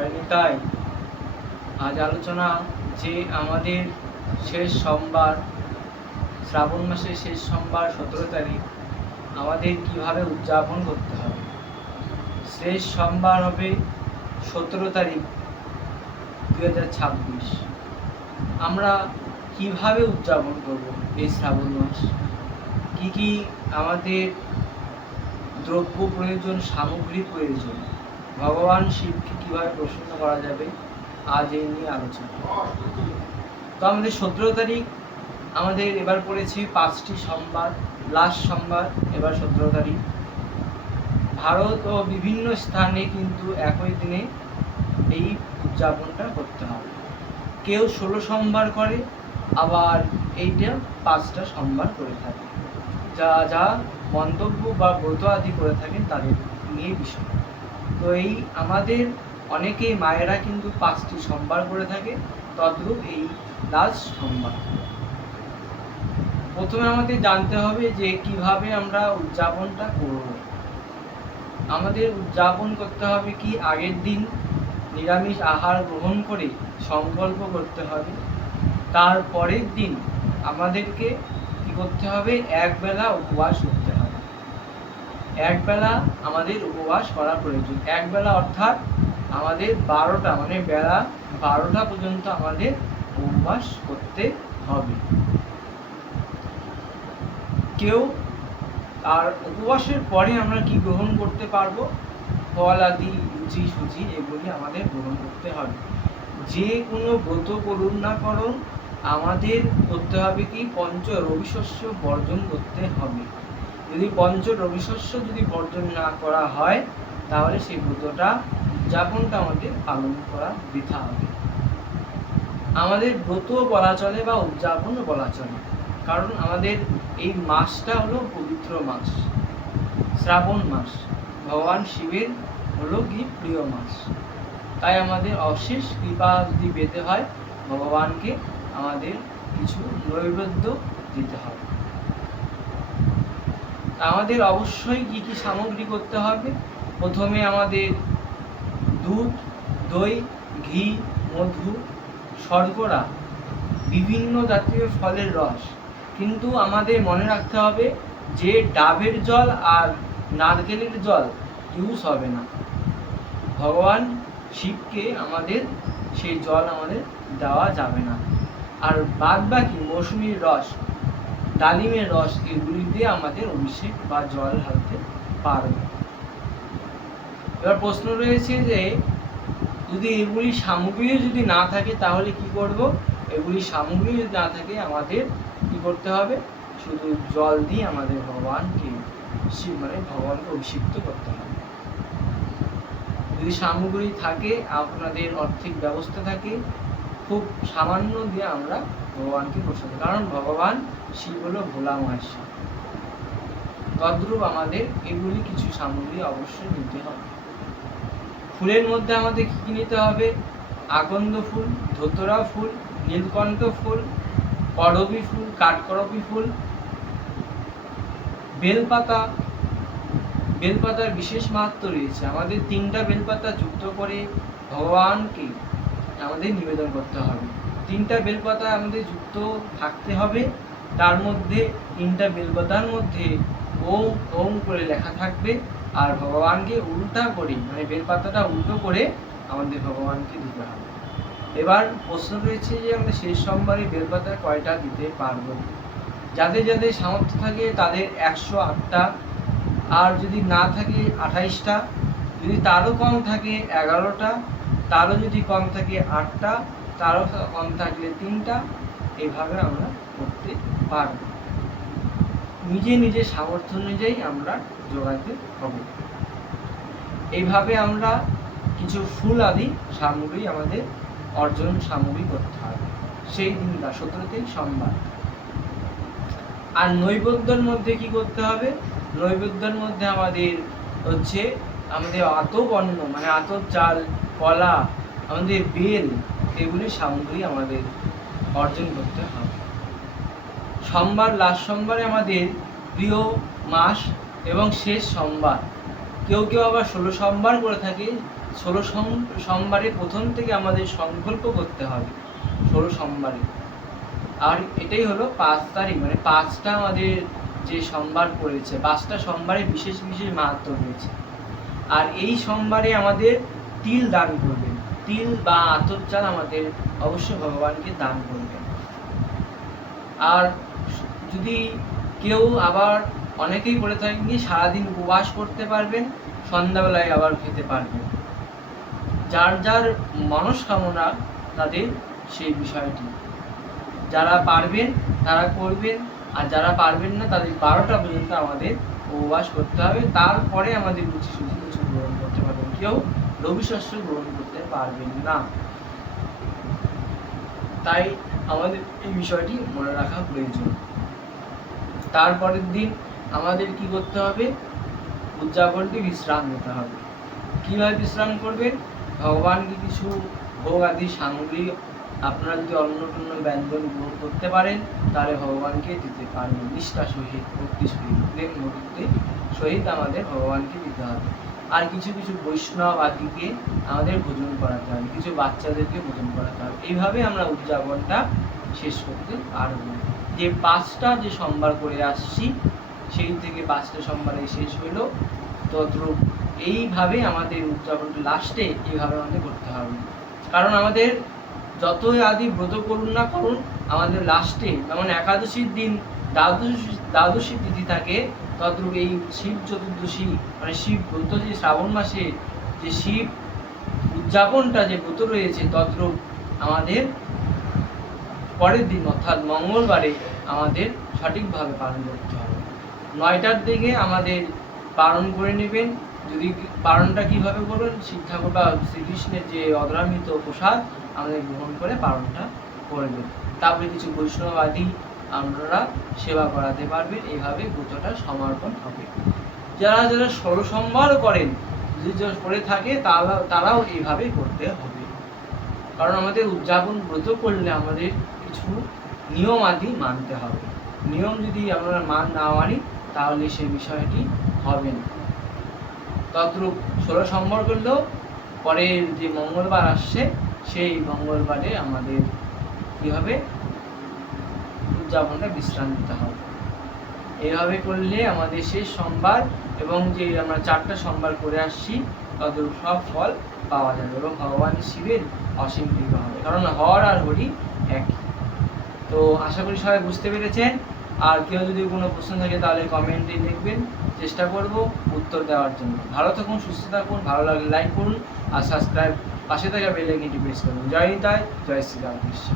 জয় নিতাই। আজ আলোচনা যে আমাদের শেষ সোমবার, শ্রাবণ মাসের শেষ সোমবার 17 তারিখ আমাদের কিভাবে উদযাপন করতে হবে। শেষ সোমবার হবে 17 তারিখ 2026। আমরা কিভাবে উদযাপন করব এই শ্রাবণ মাস, কি আমাদের দ্রব্য প্রয়োজন, সামগ্রী প্রয়োজন, ভগবান শিবকে কিভাবে প্রসন্ন করা যাবে, আজ এই নিয়ে আলোচনা। তো আমাদের 17 তারিখ আমাদের এবার পড়েছে 5টি সোমবার, লাস্ট সোমবার এবার 17 তারিখ। ভারত ও বিভিন্ন স্থানে কিন্তু একই দিনে এই উদযাপনটা করতে হবে। কেউ 16 সোমবার করে, আবার এইটা 5টা সোমবার করে থাকে। যা মন্তব্য বা ব্রত আদি করে থাকেন তাদের নিয়ে বিষয়। তো এই আমাদের অনেকেই মায়েরা কিন্তু 5টি সোমবার করে থাকে, তদ্রূপ এই লাস্ট সোমবার। প্রথমে আমাদের জানতে হবে যে কিভাবে আমরা উদযাপনটা করব। আমাদের উদযাপন করতে হবে কি, আগের দিন নিরামিষ আহার গ্রহণ করে সংকল্প করতে হবে। তারপরের দিন আমাদেরকে কি করতে হবে, একবেলা উপবাস করতে হবে। একবেলা আমাদের উপবাস করা প্রয়োজন। একবেলা অর্থাৎ আমাদের 12টা, মানে বেলা 12টা পর্যন্ত আমাদের উপবাস করতে হবে। কেউ আর উপবাসের পরে আমরা কি গ্রহণ করতে পারবো, ফল আদি, লুচি সুচি এগুলি আমাদের গ্রহণ করতে হবে। যে কোনো ব্রত করুন না করুন আমাদের করতে হবে কি, পঞ্চ রবিশস্য বর্জন করতে হবে। যদি পঞ্চ রবিশস্য যদি বর্জন না করা হয় তাহলে সেই ব্রতটা উদযাপনটা আমাদের পালন করা বৃথা হবে। আমাদের ব্রত বলা চলে বা উদযাপনও বলা চলে, কারণ আমাদের এই মাসটা হলো পবিত্র মাস, শ্রাবণ মাস, ভগবান শিবের হলো কি প্রিয় মাস। তাই আমাদের অশেষ কৃপা যদি পেতে হয় ভগবানকে আমাদের কিছু নৈবেদ্য দিতে হবে। আমাদের অবশ্যই কি সামগ্রী করতে হবে। প্রথমে আমাদের দুধ, দই, ঘি, মধু, শর্করা, বিভিন্ন জাতীয় ফলের রস। কিন্তু আমাদের মনে রাখতে হবে যে ডাবের জল আর নারকেলের জল ইউজ হবে না। ভগবান শিবকে আমাদের সেই জল আমাদের দেওয়া যাবে না। আর বাদ বাকি মৌসুমীর রস, ডালিমের রস, এগুলি দিয়ে আমাদের অভিষেক বা জল ঢালতে পারবে। এবার প্রশ্ন রয়েছে যে যদি এগুলি সামগ্রী যদি না থাকে তাহলে কি করব। এগুলি সামগ্রী যদি না থাকে আমাদের কি করতে হবে, শুধু জল দিয়ে আমাদের ভগবানকে ভগবানকে অভিষিক্ত করতে হবে। যদি সামগ্রী থাকে, আপনাদের আর্থিক ব্যবস্থা থাকে, খুব সামান্য দিয়ে আমরা ভগবানকে প্রসাদ, কারণ ভগবান শিব হলো ভোলা মহেশ্বর। তদ্রূপ আমাদের এগুলি কিছু সামগ্রী অবশ্যই নিতে হবে। ফুলের মধ্যে আমাদের কি নিতে হবে, আকন্দ ফুল, ধুতরা ফুল, নীলকণ্ঠ ফুল, করবী ফুল, কাঠকরবী ফুল, বেলপাতা। বেলপাতার বিশেষ মাহাত্ম্য রয়েছে। আমাদের 3টা বেলপাতা যুক্ত করে ভগবানকে আমাদের নিবেদন করতে হবে। 3টা বেলপাতা আমাদের যুক্ত থাকতে হবে। তার মধ্যে 3টা বেলপাতার মধ্যে ওম ওম করে লেখা থাকবে, আর ভগবানকে উল্টা করে, মানে বেলপাতাটা উল্টো করে আমাদের ভগবানকে দিতে হবে। এবার প্রশ্ন রয়েছে যে আমরা শেষ সোমবারে বেলপাতা কয়টা দিতে পারবো। যাদের যাদের সামর্থ্য থাকে তাদের 108টা, আর যদি না থাকে 28টা, যদি তারও কম থাকে 11টা, তারও যদি কম থাকে 8টা, তারও কম থাকলে 3টা, এইভাবে আমরা করতে পারব। নিজে সামর্থ্য অনুযায়ী আমরা জোগাতে হবে। এইভাবে আমরা কিছু ফুল আদি সামগ্রী আমাদের অর্জন সামগ্রী করতে হবে সেই দিনটা, 17 তারিখ সোমবার। আর নৈবেদ্যের মধ্যে কি করতে হবে, নৈবেদ্যের মধ্যে আমাদের হচ্ছে আমাদের আতপ অন্ন, মানে আতপ চাল, কলা, আমাদের বেল, এগুলি সামগ্রী আমাদের অর্জন করতে হবে। সোমবার, লাস্ট সোমবারে আমাদের প্রিয় মাস এবং শেষ সোমবার। কেউ আবার 16 সোমবার করে থাকে, 16 সোমবারে প্রথম থেকে আমাদের সংকল্প করতে হবে 16 সোমবারে। আর এটাই হলো 5 তারিখ, মানে 5টা আমাদের যে সোমবার পড়েছে, 5টা সোমবারে বিশেষ বিশেষ মাহাত্ম্য রয়েছে। আর এই সোমবারে আমাদের তিল দান করবেন, তিল বা আতপ চাল আমাদের অবশ্যই ভগবানকে দান করবেন। আর যদি কেউ আবার অনেকেই বলে থাকেন কি সারাদিন উপবাস করতে পারবেন, সন্ধ্যাবেলায় আবার খেতে পারবেন। যার যার মনস্কামনা তাদের সেই বিষয়টি, যারা পারবেন তারা করবেন, আর যারা পারবেন না তাদের 12টা পর্যন্ত আমাদের উপবাস করতে হবে। তারপরে আমাদের রুচি সুচি কিছু গ্রহণ করতে পারবেন, কেউ রবি শস্য গ্রহণ করতে পারবেন না। তাই আমাদের এই বিষয়টি মনে রাখা প্রয়োজন। তারপরের দিন আমাদের কি করতে হবে, উদযাপনটি বিশ্রাম নিতে হবে। কিভাবে বিশ্রাম করবেন, ভগবানকে কিছু ভোগ আদি সামগ্রী আপনারা যদি অন্য অন্য ব্যঞ্জন গ্রহণ করতে পারেন তাহলে ভগবানকে দিতে পারবেন নিষ্ঠা সহিত, ভক্তি সহিত, প্রেম ভক্তি সহিত আমাদের ভগবানকে দিতে হবে। আর কিছু কিছু বৈষ্ণব আদিকে আমাদের ভোজন করাতে হবে, কিছু বাচ্চাদেরকে ভোজন করাতে হবে। এইভাবে আমরা উদযাপনটা শেষ করতে পারব। যে 5টা যে সোমবার করে আসছি সেই থেকে 5টা সোমবারে শেষ হলো, তদ্রূপ এইভাবে আমাদের উদযাপনটা লাস্টে এইভাবে আমাদের করতে হবে। কারণ আমাদের যতই আদি ব্রত করুন না করুন, আমাদের লাস্টে যেমন একাদশীর দিন দ্বাদশী তিথি থাকে, তদ্রূপ এই শিব চতুর্দশী মানে শিব ব্রত যে শ্রাবণ মাসে যে শিব উদযাপনটা যে ব্রত রয়েছে, তদ্রূপ আমাদের পরের দিন অর্থাৎ মঙ্গলবারে আমাদের সঠিকভাবে পালন করতে হবে। 9টার দিকে আমাদের পালন করে নেবেন। যদি পালনটা কিভাবে করবেন, শিব ঠাকুর বা শ্রীকৃষ্ণের যে অধরামৃত প্রসাদ আমাদের গ্রহণ করে পালনটা করবেন। তারপরে কিছু বৈষ্ণবাদী আপনারা সেবা করাতে পারবেন। এইভাবে ব্রতটা সমর্পণ হবে। যারা যারা 16 সোমবার করেন, যদি করে থাকে তারাও এইভাবে করতে হবে। কারণ আমাদের উদযাপন ব্রত করলে আমাদের কিছু নিয়ম আদি মানতে হবে। নিয়ম যদি আমরা না মানি তাহলে সেই বিষয়টি হবে না। তদ্রূপ 16 সোমবার করলেও পরের যে মঙ্গলবার আসছে সেই মঙ্গলবারে আমাদের কি হবে, উদযাপনটা বিশ্রাম দিতে হবে। এইভাবে করলে আমাদের শেষ সোমবার এবং যে আমরা 4টা সোমবার করে আসছি তদ্রূপ সব ফল পাওয়া যাবে এবং ভগবান শিবের অসীম কৃপা হবে। কারণ হর আর হরি একই। তো আশা করি সবাই বুঝতে পেরেছেন। আর কেউ যদি কোনো প্রশ্ন থাকে তাহলে কমেন্টে লিখবেন, চেষ্টা করব উত্তর দেওয়ার জন্য। ভালো থাকুন, সুস্থ থাকুন, ভালো লাগলে লাইক করুন আর সাবস্ক্রাইব, পাশে থাকা বেল আইকনটি প্রেস করুন। জয় নিতাই, জয় শ্রী রামকৃষ্ণ।